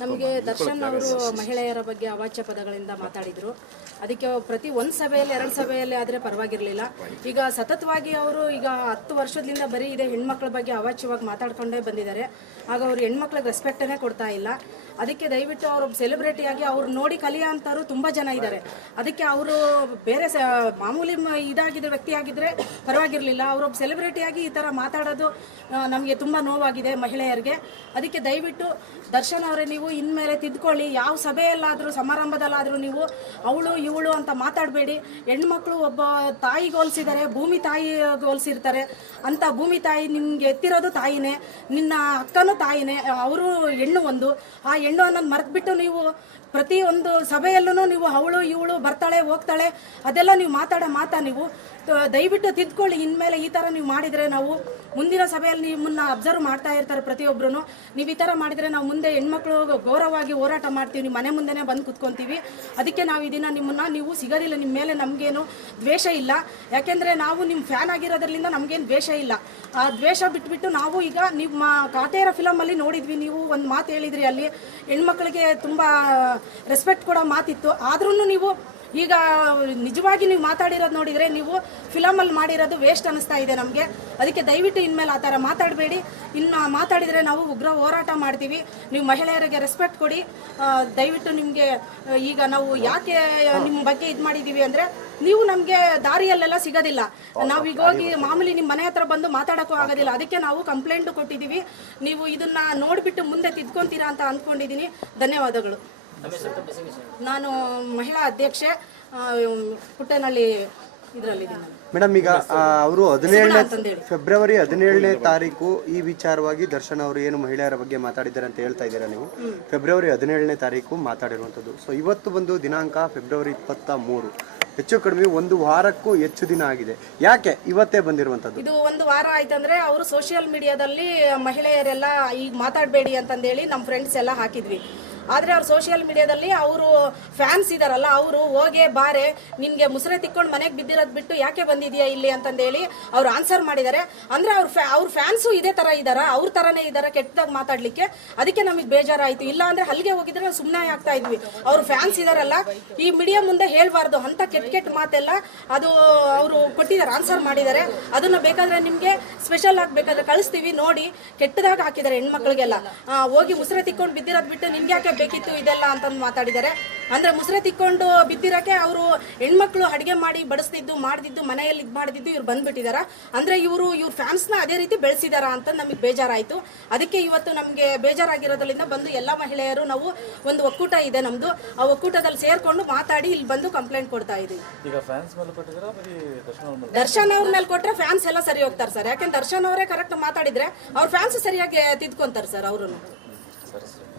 ನಮಗೆ ದರ್ಶನ್ ಅವರು ಮಹಿಳೆಯರ ಬಗ್ಗೆ ಅವಾಚ್ಯ ಪದಗಳಿಂದ ಮಾತಾಡಿದ್ರು. ಅದಕ್ಕೆ ಪ್ರತಿ ಒಂದು ಸಭೆಯಲ್ಲಿ 2 ಸಭೆಯಲ್ಲಿ ಆದರೆ ಪರವಾಗಿರಲಿಲ್ಲ. ಈಗ ಸತತವಾಗಿ ಅವರು ಈಗ 10 ವರ್ಷದಿಂದ ಬರೀ ಇದೆ ಹೆಣ್ಮಕ್ಳ ಬಗ್ಗೆ ಅವಾಚ್ಯವಾಗಿ ಮಾತಾಡ್ಕೊಂಡೇ ಬಂದಿದ್ದಾರೆ. ಆಗ ಅವರು ಹೆಣ್ಮಕ್ಳಿಗೆ ರೆಸ್ಪೆಕ್ಟನ್ನೇ ಕೊಡ್ತಾ ಇಲ್ಲ. ಅದಕ್ಕೆ ದಯವಿಟ್ಟು ಅವರು ಸೆಲೆಬ್ರಿಟಿಯಾಗಿ ಅವ್ರು ನೋಡಿ ಕಲಿಯೋ ಅಂಥವ್ರು ತುಂಬ ಜನ ಇದ್ದಾರೆ. ಅದಕ್ಕೆ ಅವರು ಬೇರೆ ಮಾಮೂಲಿ ಇದಾಗಿದ್ದ ವ್ಯಕ್ತಿ ಆಗಿದ್ದರೆ ಪರವಾಗಿರಲಿಲ್ಲ. ಅವರೊಬ್ಬ ಸೆಲೆಬ್ರಿಟಿಯಾಗಿ ಈ ಥರ ಮಾತಾಡೋದು ನಮಗೆ ತುಂಬ ನೋವಾಗಿದೆ ಮಹಿಳೆಯರಿಗೆ. ಅದಕ್ಕೆ ದಯವಿಟ್ಟು ದರ್ಶನ್ ಅವರೇ, ನೀವು ಇನ್ಮೇಲೆ ತಿದ್ಕೊಳ್ಳಿ. ಯಾವ ಸಭೆಯಲ್ಲಾದರೂ ಸಮಾರಂಭದಲ್ಲಾದರೂ ನೀವು ಅವಳು ಇವಳು ಅಂತ ಮಾತಾಡಬೇಡಿ. ಹೆಣ್ಮಕ್ಳು ಒಬ್ಬ ತಾಯಿಗೆ ಹೋಲಿಸಿದ್ದಾರೆ, ಭೂಮಿ ತಾಯಿಗೆ ಹೋಲಿಸಿರ್ತಾರೆ. ಅಂತ ಭೂಮಿ ತಾಯಿ ನಿಮಗೆ ಎತ್ತಿರೋದು ತಾಯಿನೇ, ನಿನ್ನ ಅಕ್ಕನೂ ತಾಯಿನೇ. ಅವರು ಹೆಣ್ಣು ಒಂದು, ಆ ಹೆಣ್ಣು ಅನ್ನೋದು ಮರೆತುಬಿಟ್ಟು ನೀವು ಪ್ರತಿಯೊಂದು ಸಭೆಯಲ್ಲೂ ನೀವು ಅವಳು ಇವಳು ಬರ್ತಾಳೆ ಹೋಗ್ತಾಳೆ ಅದೆಲ್ಲ ನೀವು ಮಾತಾ ನೀವು ದಯವಿಟ್ಟು ತಿದ್ಕೊಳ್ಳಿ. ಇನ್ಮೇಲೆ ಈ ಥರ ನೀವು ಮಾಡಿದರೆ ನಾವು ಮುಂದಿನ ಸಭೆಯಲ್ಲಿ ನಿಮ್ಮನ್ನು ಅಬ್ಸರ್ವ್ ಮಾಡ್ತಾ ಇರ್ತಾರೆ ಪ್ರತಿಯೊಬ್ಬರು. ನೀವು ಈ ಥರ ಮಾಡಿದರೆ ನಾವು ಮುಂದೆ ಹೆಣ್ಮಕ್ಳು ಗೌರವವಾಗಿ ಹೋರಾಟ ಮಾಡ್ತೀವಿ, ನಿಮ್ಮ ಮನೆ ಮುಂದೆನೇ ಬಂದು ಕುತ್ಕೊತೀವಿ. ಅದಕ್ಕೆ ನಾವು ಈ ದಿನ ನಿಮ್ಮನ್ನು ನೀವು ಸಿಗೋದಿಲ್ಲ. ನಿಮ್ಮ ಮೇಲೆ ನಮಗೇನು ದ್ವೇಷ ಇಲ್ಲ, ಯಾಕೆಂದರೆ ನಾವು ನಿಮ್ಮ ಫ್ಯಾನ್ ಆಗಿರೋದ್ರಿಂದ ನಮಗೇನು ದ್ವೇಷ ಇಲ್ಲ. ಆ ದ್ವೇಷ ಬಿಟ್ಬಿಟ್ಟು ನಾವು ಈಗ ನಿಮ್ಮ ಕಾಟೇರ ಫಿಲಮಲ್ಲಿ ನೋಡಿದ್ವಿ, ನೀವು ಒಂದು ಮಾತು ಹೇಳಿದ್ರಿ, ಅಲ್ಲಿ ಹೆಣ್ಮಕ್ಳಿಗೆ ತುಂಬ ರೆಸ್ಪೆಕ್ಟ್ ಕೊಡೋ ಮಾತಿತ್ತು. ಆದ್ರೂ ನೀವು ಈಗ ನಿಜವಾಗಿ ನೀವು ಮಾತಾಡಿರೋದು ನೋಡಿದರೆ ನೀವು ಫಿಲಮಲ್ಲಿ ಮಾಡಿರೋದು ವೇಸ್ಟ್ ಅನ್ನಿಸ್ತಾ ಇದೆ ನಮಗೆ. ಅದಕ್ಕೆ ದಯವಿಟ್ಟು ಇನ್ಮೇಲೆ ಆ ಥರ ಮಾತಾಡಬೇಡಿ. ಇನ್ನು ಮಾತಾಡಿದರೆ ನಾವು ಉಗ್ರ ಹೋರಾಟ ಮಾಡ್ತೀವಿ. ನೀವು ಮಹಿಳೆಯರಿಗೆ ರೆಸ್ಪೆಕ್ಟ್ ಕೊಡಿ ದಯವಿಟ್ಟು. ನಿಮಗೆ ಈಗ ನಾವು ಯಾಕೆ ನಿಮ್ಮ ಬಗ್ಗೆ ಇದು ಮಾಡಿದ್ದೀವಿ ಅಂದರೆ, ನೀವು ನಮಗೆ ದಾರಿಯಲ್ಲೆಲ್ಲ ಸಿಗೋದಿಲ್ಲ. ನಾವೀಗ ಹೋಗಿ ಮಾಮೂಲಿ ನಿಮ್ಮ ಮನೆ ಹತ್ರ ಬಂದು ಮಾತಾಡೋಕ್ಕೂ ಆಗೋದಿಲ್ಲ. ಅದಕ್ಕೆ ನಾವು ಕಂಪ್ಲೇಂಟು ಕೊಟ್ಟಿದ್ದೀವಿ. ನೀವು ಇದನ್ನು ನೋಡಿಬಿಟ್ಟು ಮುಂದೆ ತಿದ್ಕೊತೀರಾ ಅಂತ ಅಂದ್ಕೊಂಡಿದ್ದೀನಿ. ಧನ್ಯವಾದಗಳು. ನಾನು ಮಹಿಳಾ ಅಧ್ಯಕ್ಷೆ, ಪುಟ್ಟನಹಳ್ಳಿ ಇದರಲ್ಲಿದ್ದೀನಿ ಮೇಡಮ್. ಈಗ ಅವರು ಫೆಬ್ರವರಿ 17ನೇ ತಾರೀಕು ಈ ವಿಚಾರವಾಗಿ ದರ್ಶನ್ ಅವರು ಏನು ಮಹಿಳೆಯರ ಬಗ್ಗೆ ಮಾತಾಡಿದ್ದಾರೆ ಅಂತ ಹೇಳ್ತಾ ಇದ್ದೀರಾ ನೀವು. ಫೆಬ್ರವರಿ 17ನೇ ತಾರೀಕು ಮಾತಾಡಿರುವಂಥದ್ದು. ಸೊ ಇವತ್ತು ಬಂದು ದಿನಾಂಕ ಫೆಬ್ರವರಿ 23, ಹೆಚ್ಚು ಕಡಿಮೆ 1 ವಾರಕ್ಕೂ ಹೆಚ್ಚು ದಿನ ಆಗಿದೆ. ಯಾಕೆ ಇವತ್ತೇ ಬಂದಿರುವಂಥದ್ದು? ಇದು 1 ವಾರ ಆಯ್ತಂದ್ರೆ ಅವರು ಸೋಷಿಯಲ್ ಮೀಡಿಯಾದಲ್ಲಿ ಮಹಿಳೆಯರೆಲ್ಲ ಈಗ ಮಾತಾಡಬೇಡಿ ಅಂತಂದೇಳಿ ನಮ್ಮ ಫ್ರೆಂಡ್ಸ್ ಎಲ್ಲ ಹಾಕಿದ್ವಿ. ಆದರೆ ಅವ್ರು ಸೋಷಿಯಲ್ ಮೀಡಿಯಾದಲ್ಲಿ ಅವರು ಫ್ಯಾನ್ಸ್ ಇದಾರಲ್ಲ, ಅವರು ಹೋಗೇ ಬಾರೆ ನಿನಗೆ ಮುಸ್ರೆ ತಿಕ್ಕೊಂಡು ಮನೆಗೆ ಬಿದ್ದಿರೋದು ಬಿಟ್ಟು ಯಾಕೆ ಬಂದಿದೆಯಾ ಇಲ್ಲಿ ಅಂತಂದೇಳಿ ಅವ್ರು ಆನ್ಸರ್ ಮಾಡಿದ್ದಾರೆ. ಅಂದರೆ ಅವ್ರ ಫ್ಯಾನ್ಸು ಇದೇ ಥರ ಇದ್ದಾರಾ, ಅವ್ರ ಥರನೇ ಇದ್ದಾರೆ ಕೆಟ್ಟದಾಗ ಮಾತಾಡಲಿಕ್ಕೆ. ಅದಕ್ಕೆ ನಮಗೆ ಬೇಜಾರಾಯಿತು. ಇಲ್ಲ ಅಂದರೆ ಅಲ್ಲಿಗೆ ಹೋಗಿದ್ರೆ ನಾವು ಸುಮ್ಮನೆ ಆಗ್ತಾ ಇದ್ವಿ. ಅವ್ರ ಫ್ಯಾನ್ಸ್ ಇದಾರಲ್ಲ, ಈ ಮೀಡಿಯಾ ಮುಂದೆ ಹೇಳಬಾರ್ದು ಅಂತ ಕೆಟ್ಟ ಮಾತೆಲ್ಲ ಅದು ಅವರು ಕೊಟ್ಟಿದ್ದಾರೆ, ಆನ್ಸರ್ ಮಾಡಿದ್ದಾರೆ. ಅದನ್ನು ಬೇಕಾದರೆ ನಿಮಗೆ ಸ್ಪೆಷಲ್ ಆಗಬೇಕಾದ್ರೆ ಕಳಿಸ್ತೀವಿ ನೋಡಿ. ಕೆಟ್ಟದಾಗ ಹಾಕಿದ್ದಾರೆ ಹೆಣ್ಮಕ್ಳಿಗೆಲ್ಲ. ಹೋಗಿ ಮುಸ್ರೆ ತಿಕ್ಕೊಂಡು ಬಿದ್ದಿರೋದು ಬಿಟ್ಟು ನಿಮ್ಗೆ ಯಾಕೆ ಬೇಕಿತ್ತು ಇದೆಲ್ಲ ಅಂತ ಮಾತಾಡಿದ್ದಾರೆ. ಅಂದ್ರೆ ಮುಸ್ರೆ ತಿಕ್ಕೊಂಡು ಬಿದ್ದಿರಕ್ಕೆ ಅವರು ಹೆಣ್ಮಕ್ಳು ಅಡಿಗೆ ಮಾಡಿ ಬಡಿಸ್ತಿದ್ದು ಮಾಡ್ದಿದ್ದು ಮನೆಯಲ್ಲಿ ಇದು ಮಾಡಿದ್ದು ಇವ್ರು ಬಂದ್ಬಿಟ್ಟಿದಾರ. ಅಂದ್ರೆ ಇವ್ರ ಫ್ಯಾನ್ಸ್ನ ಅದೇ ರೀತಿ ಬೆಳೆಸಿದಾರ ಅಂತ ನಮಗೆ ಬೇಜಾರಾಯಿತು. ಅದಕ್ಕೆ ಇವತ್ತು ನಮಗೆ ಬೇಜಾರಾಗಿರೋದ್ರಿಂದ ಬಂದು ಎಲ್ಲ ಮಹಿಳೆಯರು ನಾವು ಒಂದು ಒಕ್ಕೂಟ ಇದೆ ನಮ್ದು, ಆ ಒಕ್ಕೂಟದಲ್ಲಿ ಸೇರ್ಕೊಂಡು ಮಾತಾಡಿ ಇಲ್ಲಿ ಬಂದು ಕಂಪ್ಲೇಂಟ್ ಕೊಡ್ತಾ ಇದೀವಿ. ದರ್ಶನ್ ಅವ್ರ ಮೇಲೆ ಕೊಟ್ರೆ ಫ್ಯಾನ್ಸ್ ಎಲ್ಲ ಸರಿ ಹೋಗ್ತಾರೆ ಸರ್. ಯಾಕೆಂದ್ರೆ ದರ್ಶನ್ ಅವರೇ ಕರೆಕ್ಟ್ ಮಾತಾಡಿದ್ರೆ ಅವ್ರ ಫ್ಯಾನ್ಸ್ ಸರಿಯಾಗಿ ತಿದ್ಕೊಂತಾರೆ ಸರ್ ಅವರು.